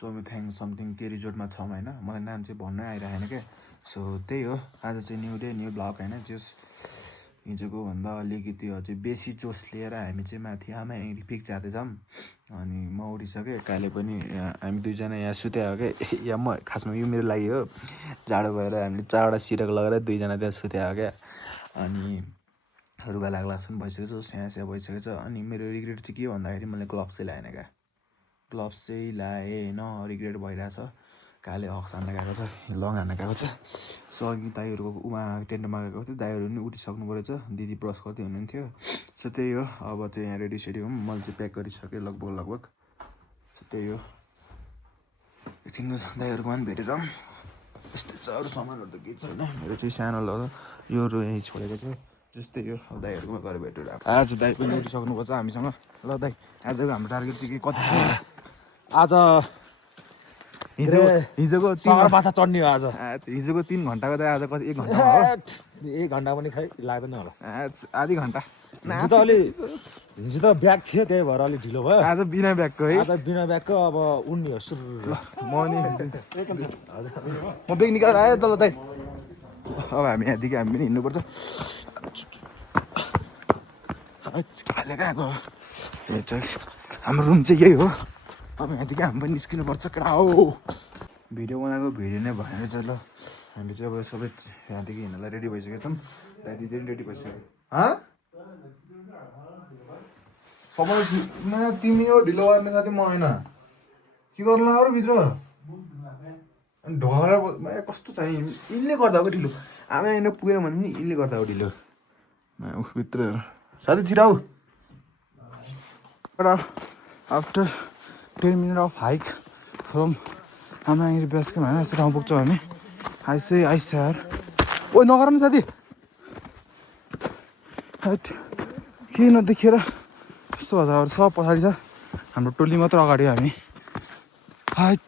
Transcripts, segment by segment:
चोमिथाङ something के रिजोर्टमा छौँ होइन मलाई नाम चाहिँ भन्नै आइरहेन क्या सो त्यही हो आज चाहिँ न्यू डे न्यू ब्लग होइन जस हिजोको भन्दा अलिकति अझै बेसी जोस लिएर हामी चाहिँ माथि आमा पिक जाँदैछौँ अनि म उठिसकेँ काले पनि हामी दुईजना यहाँ सुत्या हो क्या या म खासमा यो मेरो लागि हो जाडो भएर हामीले 4वटा सिरक लगाएर दुईजना त्यहाँ सुत्या हो क्या अनि रुगा लाग्छ पनि भइसकेको छ स्याहाँ भइसकेको छ अनि मेरो रिग्रेट चाहिँ के भन्दाखेरि मैले ग्लोभ्स चाहिँ लाएन क्या ग्लोभ्स चाहिँ लाएन रिग्रेट भइरहेछ काले हक्स हान्न गएको छ लङ हान्न गएको छ सो अघि दाइहरूको उमा टेन्टमा गएको थियो दाइहरू पनि उठिसक्नु परेछ दिदी ब्रस गर्दै हुनुहुन्थ्यो सो त्यही हो अब चाहिँ यहाँ रेडी सेडी हौँ मैले चाहिँ प्याक गरिसकेँ लगभग सो त्यही हो एकछिन दाइहरूकोमा पनि भेटेर यस्तै छ अरू सामानहरू त केही छैन मेरो चाहिँ सानो लग्यो योहरू यहीँ छोडेको थियो जस्तै यो अब दाइहरूकोमा गएर भेटेर आज दाइ पनि उठिसक्नुपर्छ हामीसँग ल दाइ आजको हाम्रो टार्गेट चाहिँ के कति आज हिजोको माथा चढ्ने हो आज हिजोको 3 घन्टाको त आज कति 1 घन्टा हो 1 घन्टा पनि खै लाग्दैन होला आधी घन्टा हिजो त ब्याग थियो त्यही भएर अलिक ढिलो भयो आज बिना ब्यागको है आज बिना ब्यागको अब उड्ने हो सुर म ब्याग निकालेर आएँ तल दाइ अब हामी यहाँदेखि हामी पनि हिँड्नुपर्छ खाले कहाँ गयो हाम्रो रुम चाहिँ यही हो अब यहाँदेखि हामी पनि निस्किनुपर्छ कडा हो भिडियो बनाएको भिडियो नै भएन चाहिँ ल हामी चाहिँ अब सबै यहाँदेखि हिँड्नलाई रेडी भइसकेको छौँ दिदी पनि रेडी भइसक्यो तिमी हो ढिलो गर्ने साथी म होइन के गर्नु लाग्यो भित्र अनि ढोका कस्तो छ यिनले गर्दा हो ढिलो आमा यहाँ पुगेन भने नि यिनले गर्दा हो ढिलो भित्र साथी छिराउ after 10 minutes of hike from Hamangiri base camp हैन यस्तो ठाउँ पुग्छौँ हामी आइस यार ओइ नगर न साथी हट के नदेखेर यस्तो भएर सब पछाडि छ हाम्रो टोली मात्र अगाडि हो हामी हट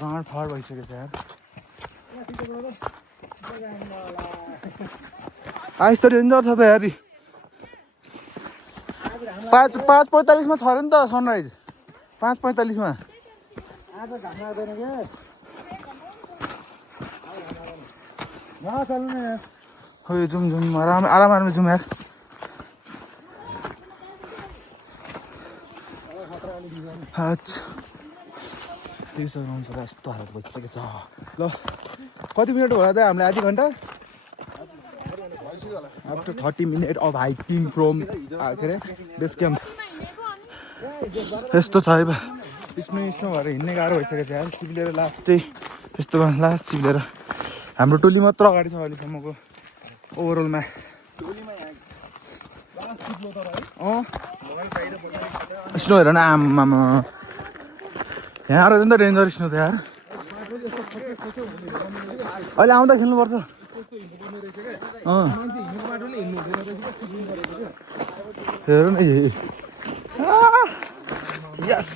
गाँड फाड भइसकेको छ यार आइस त डेन्जर छ त यार 5:45 मा छ अरे नि त सनराइज 5:45 मा आज घाम लाग्दैन के यहाँ चल्नु न यार हो जुम आराम जुम यार त्यसो हुन्छ यस्तो हालत भइसकेको छ ल कति मिनट होला त हामीलाई आधी घन्टा after 30 minutes of hiking from के अरे बेस क्याम्प यस्तो छ है स्नो भएर हिँड्ने गाह्रो भइसकेको छ यार चिप्लेर लास्ट चिप्लेर हाम्रो टोली मात्र अगाडि छ अहिलेसम्मको ओभरअलमा स्नो हेर न आमामा यहाँ आएर त डेन्जर स्नो त यार अहिले आउँदा खेल्नुपर्छ हेर न यस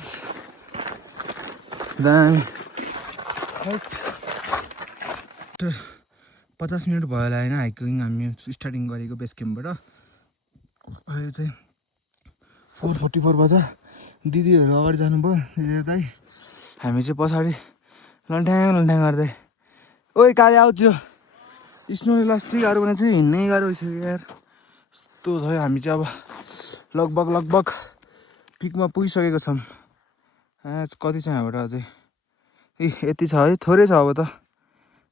50 मिनट भयो होला होइन हाइकिङ हामी स्टार्टिङ गरेको बेस क्याम्पबाट अहिले चाहिँ 4:44 बज्यो दिदीहरू अगाडि जानुभयो दाइ हामी चाहिँ पछाडि लन्ठ्याङ गर्दै ओइ काले आउँछ स्नो इलास्टिक गाह्रो भने चाहिँ हिँड्नै गाह्रो भइसक्यो यार यस्तो छ हामी चाहिँ अब लगभग पिकमा पुगिसकेको छौँ कति छ यहाँबाट अझै ए यति छ है थोरै छ अब त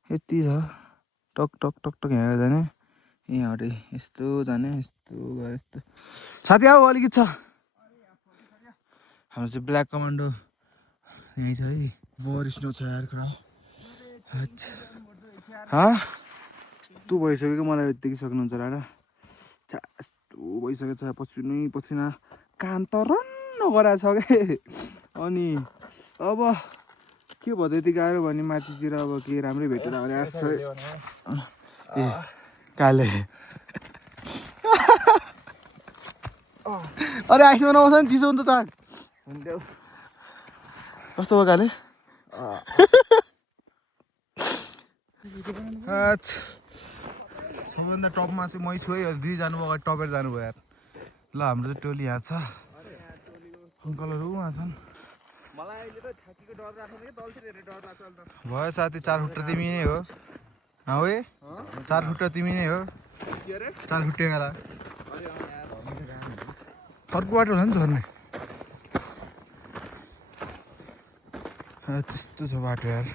यति छ टक यहाँ जाने यहाँबाट यस्तो जाने यस्तो गयो यस्तो साथी आऊ अलिकति छ हाम्रो चाहिँ ब्ल्याक कमान्डो यहीँ छ है बोर स्नो छ यार कडा यस्तो भइसक्यो मलाई देखिसक्नुहुन्छ र यस्तो भइसकेको छ पसिना कान त रन्न गराएको छ क्या अनि अब के भयो यति गाह्रो भने माथितिर अब के राम्रै भेटेर भने ए काले अरे आइसमा नआउँछ नि चिसो हुन्छ चाक कस्तो भयो काले सबैभन्दा टपमा चाहिँ मै छु है दिदी जानुभयो अगाडि टपेर जानुभयो यार ल हाम्रो चाहिँ टोली यहाँ छ अङ्कलहरू उहाँ छन् मलाई अहिले त छातीको डर राख्नु के तलतिर हेरेर डर लाग्छ अन्त भयो साथी 4 खुट्टा तिमी नै हो ओए 4 खुट्टा तिमी नै हो के अरे 4 खुट्टे वाला अरे यार अर्को बाटो होला नि झर्ने त्यस्तो छ बाटो यार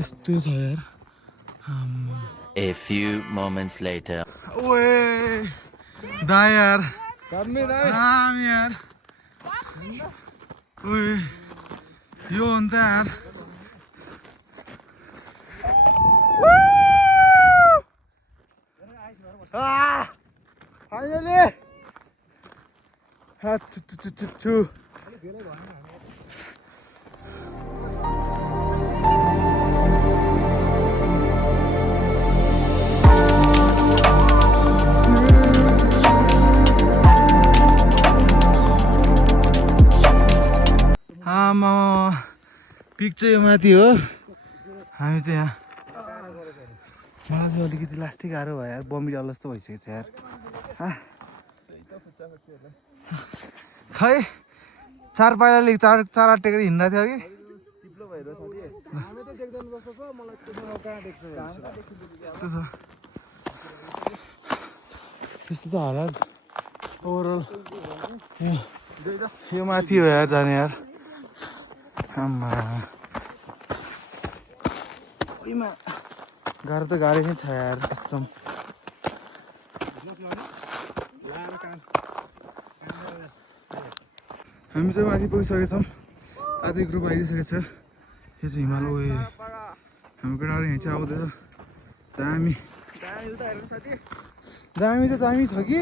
यस्तो छ यार A few moments later. ओए दा यार दामी राम यार ओए यो हो नि त यार फाइनली आमा पिक चाहिँ माथि हो हामी त यहाँ मलाई चाहिँ अलिकति लास्टै गाह्रो भयो यार बमी डल्लो जस्तो भइसकेको छ यार खै 4 पाइलाले 4 आँट टेकेर हिँड्दा थियो कि चिप्लो भएर साथी हामी त देख्दैन जस्तो छ मलाई त्यो कहाँ देख्छ यस्तो छ त्यस्तो त होला ओभरअल यो माथि हो यार जाने यार आमा ओइमा गाह्रो त गाह्रो नै छ यार कसम हामी चाहिँ माथि पुगिसकेको छौँ आधी ग्रुप आइदिइसकेको छ यो चाहिँ हिमाल ओए हाम्रो केटाहरू यहाँ चाहिँ आउँदैछ दामी दामी त दामी छ कि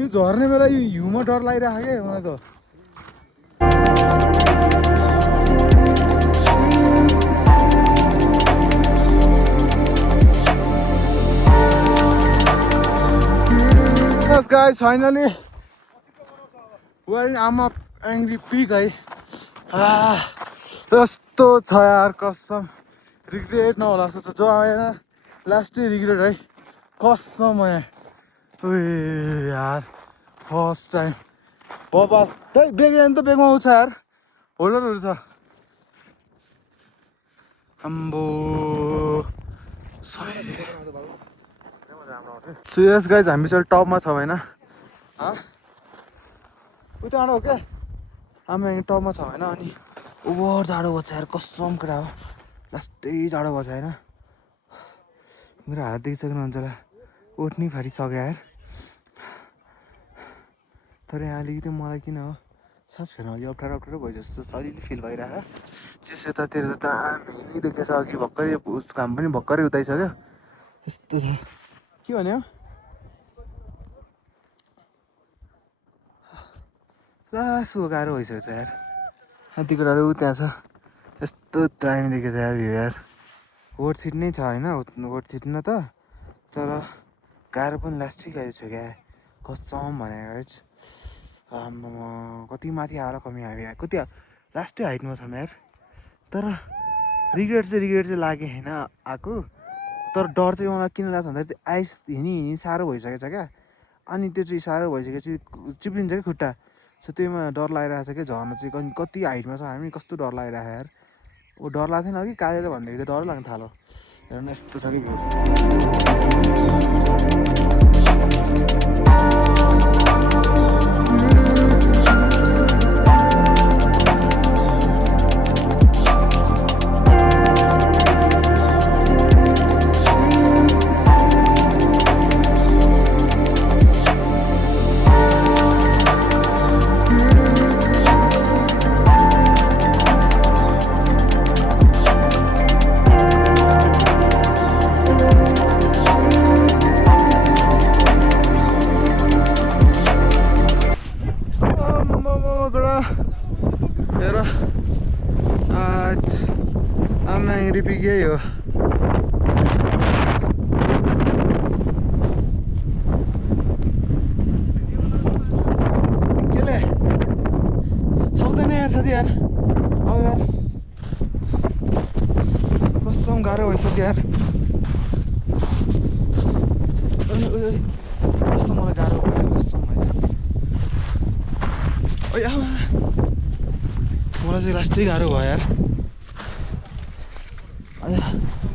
यो झर्ने बेला यो हिउँमा डर लागिरहेको क्या मलाई त Yes guys, finally we are in Amma Angry Peak है यस्तो छ यार कसम रिग्रेट नहोला जस्तो छ जो आएन लास्टै रिग्रेट है कसम है उए यार फर्स्ट टाइम बबाल त्यही बेग त बेगमा आउँछ यार होल्डरहरू छ आम्बो सो यस गाइज हामी चाहिँ टपमा छ होइन उयो त हो क्या हामी यहाँ टपमा छ होइन अनि ओभर जाडो भएको छ यार कसम कुरा हो लास्टै जाडो भएको छ होइन मेरो हालत देखिसक्नु हुन्छ होला उठ्नै फाटिसक्यो यार तर यहाँ अलिकति मलाई किन हो सास फेर्न अलिक अप्ठ्यारो अप्ठ्यारो भयो जस्तो अलिअलि फिल भइरहेको चिस यतातिर त दामी देखेछ अघि भर्खरै घाम पनि भर्खरै उताइसक्यो यस्तो छ के भन्यो लासो गाह्रो भइसकेको छ यार हात्ती कुराहरू त्यहाँ छ यस्तो दामी देखेको छ यार भ्यू यार वर्थ इट नै छ होइन वर्थ इट न त तर गाह्रो पनि लास्टै गाह्रो छ क्या कसम भनेर आम्मामा कति माथि आएर कमी आयो यार कति लास्टै हाइटमा छौँ यार तर रिग्रेट चाहिँ लाग्यो होइन आएको तर डर चाहिँ मलाई किन लाग्छ भन्दाखेरि आइस हिँडी साह्रो भइसकेको छ क्या अनि त्यो चाहिँ साह्रो भइसकेपछि चिप्लिन्छ क्या खुट्टा सो त्योमा डर लागिरहेको छ क्या झर्न चाहिँ कति हाइटमा छ हामी कस्तो डर लागिरहेको यार ऊ डर लाग्थेन कि कालेर भन्दाखेरि त डर लाग्न थाल्यो हेर्नु यस्तो छ कि भ्यू यही हो केले सक्दैन यार साथी यार अब यार कस्तो गाह्रो भइसक्यो यार कस्तो मलाई गाह्रो भयो कस्तो भयो ओ आमा मलाई चाहिँ लास्टै गाह्रो भयो यार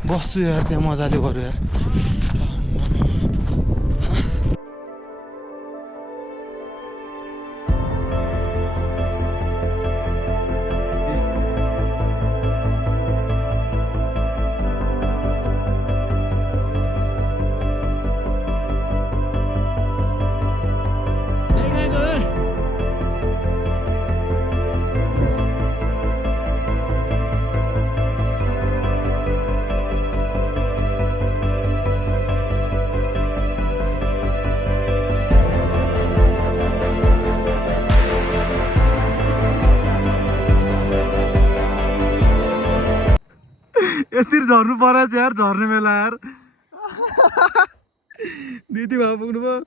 बस्छु यार त्यहाँ मजाले गऱ्यो यार यसरी झर्नु पर्यो यार झर्ने बेला यार दिदी भए पुग्नु भयो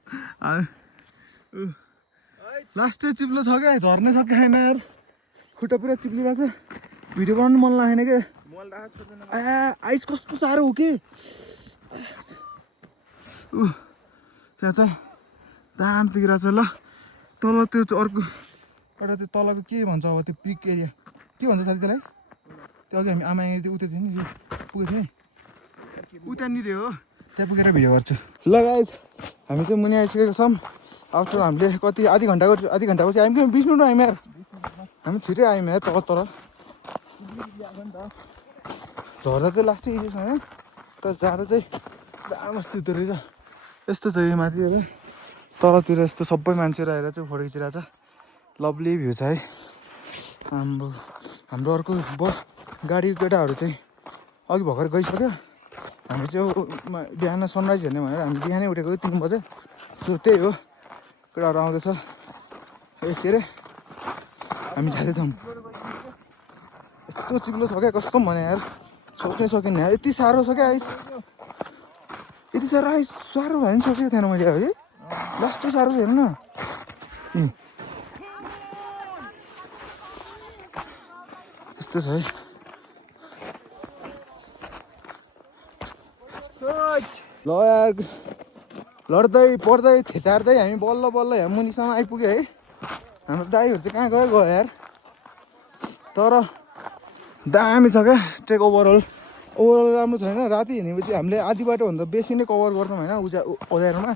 लास्टै चिप्लो छ क्या झर्नै सक्यो छैन यार खुट्टा पुरा चिप्लिरहेको छ भिडियो बनाउनु मन लागेन क्या आइस कस्तो साह्रो हो कि त्यहाँ चाहिँ दाम तिरेको छ ल तल त्यो अर्को एउटा त्यो तलको के भन्छ अब त्यो पिक एरिया के भन्छ साथी त्यसलाई त्यो अघि हामी आमा त्यो उता थियो नि पुगेको थियौँ उतानिर हो त्यहाँ पुगेर भिडियो गर्छु ल गाइस हामी चाहिँ मुनि आइसकेको छौँ आफ्टर हामीले कति आधी घन्टाको चाहिँ आयौँ कि 20 मिनट आयौँ यार हामी छिटै आयौँ यार तल झर्दा चाहिँ लास्टै इजी छैन तर जाँदा चाहिँ मस्ती हुँदो रहेछ यस्तो छ यो माथि है तलतिर यस्तो सबै मान्छेहरू आएर चाहिँ फोटो खिचिरहेको छ लभली भ्यू छ है हाम्रो अर्को गाडी केटाहरू चाहिँ अघि भर्खर गइसक्यो हामी चाहिँ बिहान सनराइज हेर्ने भनेर हामी बिहानै उठेको 3 बजे सो त्यही हो केटाहरू आउँदैछ के अरे हामी जाँदैछौँ यस्तो चिप्लो छ क्या कस्तो भने यार सोच्नै सकिनँ यार यति साह्रो छ क्या आइस यति साह्रो भयो भने सोचेको थिएन मैले है लास्टै साह्रो छ हेर्नु न यस्तो छ है ल यार लड्दै पढ्दै थेचार्दै हामी बल्ल यहाँ मुनिसम्म आइपुग्यो है हाम्रो दाइहरू चाहिँ कहाँ गयो यार तर दामी छ क्या ट्रेक ओभरअल राम्रो छैन राति हिँडेपछि हामीले आधी बाटोभन्दा बेसी नै कभर गर्छौँ होइन उज्यालोमा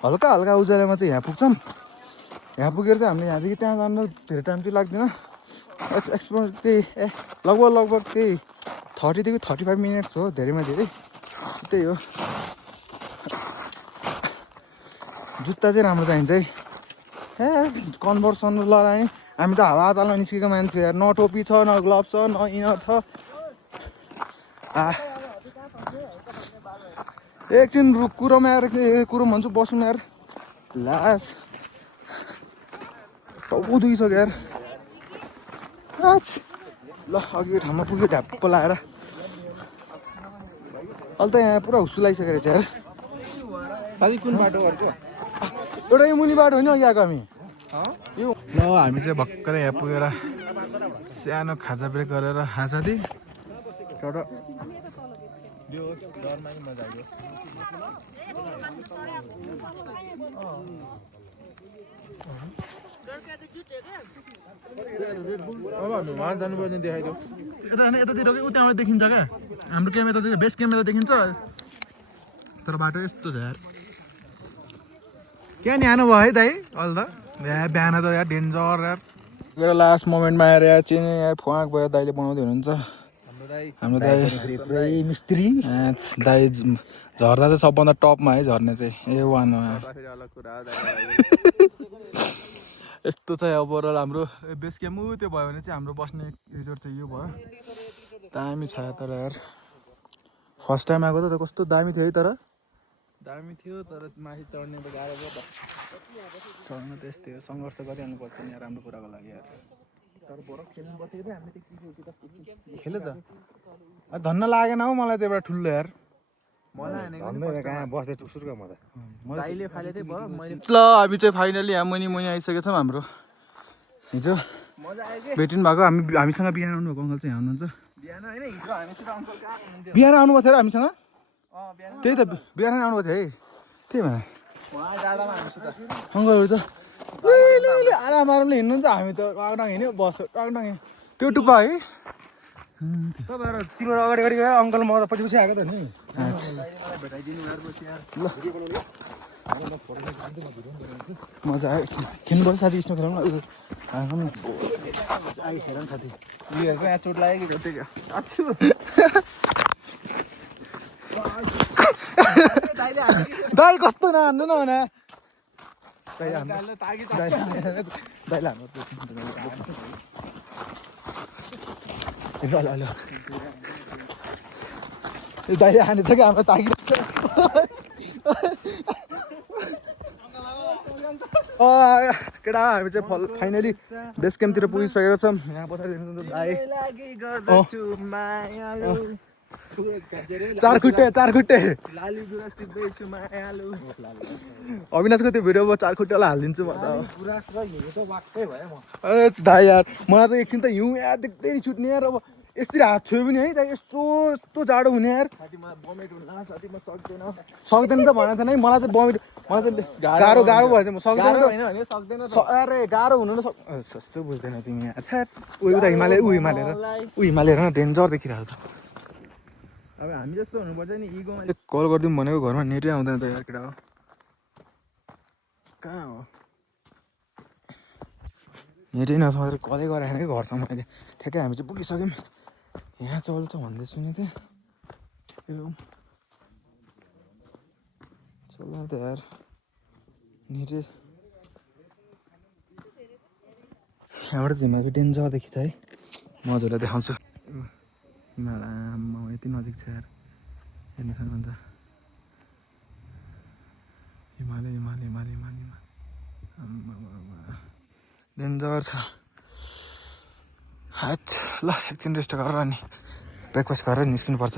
हल्का उज्यालोमा चाहिँ यहाँ पुग्छौँ यहाँ पुगेर चाहिँ हामीले यहाँदेखि त्यहाँ जानु धेरै टाइम चाहिँ लाग्दैन एक्सप्लोर चाहिँ लगभग त्यही 30 देखि 35 मिनट्स हो धेरैमा धेरै त्यही हो जुत्ता चाहिँ राम्रो चाहिन्छ है कन्भर्स लगाएँ हामी त हावा तालमा निस्केको मान्छे यार न टोपी छ न ग्लोभ छ न इनर छ एकछिन कुरोमा यार कुरो भन्छु बस्नु यार लास टाउको दुखिसक्यो यार ल अघिको ठाउँमा पुग्यो ढ्याप्प लाएर अहिले त यहाँ पुरा हुस्सु लागिसकेको रहेछ यार साथी कुन बाटो गर्छु एउटा यो मुनि बाटो होइन अघि आएको हामी यो ल हामी चाहिँ भर्खरै यहाँ पुगेर सानो खाजा ब्रेक गरेर हाँसादी एउटा यो डरमा नि मजा आयो अब हामी वहाँ जानुपर्ने देखाइदियो यतातिर उताबाट देखिन्छ क्या हाम्रो क्यामेरा यतातिर बेस क्यामेरा देखिन्छ तर बाटो यस्तो छ यार क्या न्यानो भयो है दाइ अहिले त बिहान त यार डेन्जर यार गएर लास्ट मोमेन्टमा आएर यार चाहिँ यार फुवाक भयो दाइले बनाउँदै हुनुहुन्छ हाम्रो दाइ मिस्त्री दाइ झर्दा चाहिँ सबभन्दा टपमा है झर्ने चाहिँ A1 यस्तो चाहिँ ओभरअल हाम्रो बेस क्याम्प त्यो भयो भने चाहिँ हाम्रो बस्ने रिजोर्ट चाहिँ यो भयो दामी छ तर यार फर्स्ट टाइम आएको त कस्तो दामी थियो है तर दामी थियो तर माथि चढ्ने त गाह्रो भयो त चढ्न त यस्तै हो सङ्घर्ष गरिहाल्नुपर्छ नि यार राम्रो कुराको लागि यार तर बरफ खेल्नु बसेको थियो हामीले के खेल्यो त धन्न लागेन हौ मलाई त्यो एउटा ठुलो यार मलाई कहाँ बस्दै टुक्सुर्क म त दाइले फाले थिएँ बरफ मैले ल हामी चाहिँ फाइनली यहाँ मुनि आइसकेको छौँ हाम्रो हिजो मजा आयो भेटिनु भएको हामीसँग बिहान आउनुभएको अङ्कल चाहिँ यहाँ हुनुहुन्छ बिहान होइन हिजो हामीसित अङ्कल कहाँ हुनुहुन्थ्यो बिहान आउनुभएको थियो र हामीसँग बिहान त्यही त बिहान आउनुभएको थियो है त्यही भएर अङ्कलहरू त ले आराम आरामले हिँड्नुहुन्छ हामी त टाकटाङ हिँड्यो बस्यो टाकटाङ हिँड्यो त्यो टुप्पा है तपाईँहरू तिम्रो अगाडि अगाडि गयो अङ्कल म त पछि पछि आएको त नि मजा आयो खेल्नुपर्छ साथी स्नो खेलाउँ न आइस हेर न साथी उयोहरूको यहाँ चोट लाग्यो कि भेटेको दाइ कस्तो नहान्नु न भने दाइले हान्नु दाइले हानेछ कि हाम्रो तागिरहेको केटा हामी चाहिँ फाइनली बेस क्याम्पतिर पुगिसकेको छौँ यहाँ बसाइदिनु दाइ चार खुट्टे अविनाशको त्यो भिडियोमा चार खुट्टेलाई हालिदिन्छु म त दाइ यार मलाई त एकछिन त हिउँ यार देख्दै छुट्ने यार अब यसरी हात छोयो पनि है दाइ यस्तो जाडो हुने यार सक्दैन त भनेको थिएन है मलाई चाहिँ बमिट मलाई त गाह्रो भयो म सक्दैन अरे गाह्रो हुनु न सस्तो बुझ्दैन तिमी यार उता हिमालय न डेन्जर देखिरहेको छ अब हामी जस्तो हुनुपर्छ नि इगोमा कल गरिदिउँ भनेको घरमा नेटै आउँदैन त यार केटा हो कहाँ हो नेटै नसमाएर कलै गराएन कि घरसम्म अहिले ठ्याक्कै हामी चाहिँ पुगिसक्यौँ यहाँ चल्छ भन्दै सुनेको थिएँ चल्ला त यार नेटै यहाँबाट हिमालको डेन्जर देखिन्छ है म हजुरलाई देखाउँछु हिमालय यति नजिक छ यार हेर्नु सक्नुहुन्छ हिमालय डेन्जर छ ल एकछिन रेस्ट गरेर अनि ब्रेकफास्ट गरेर निस्किनुपर्छ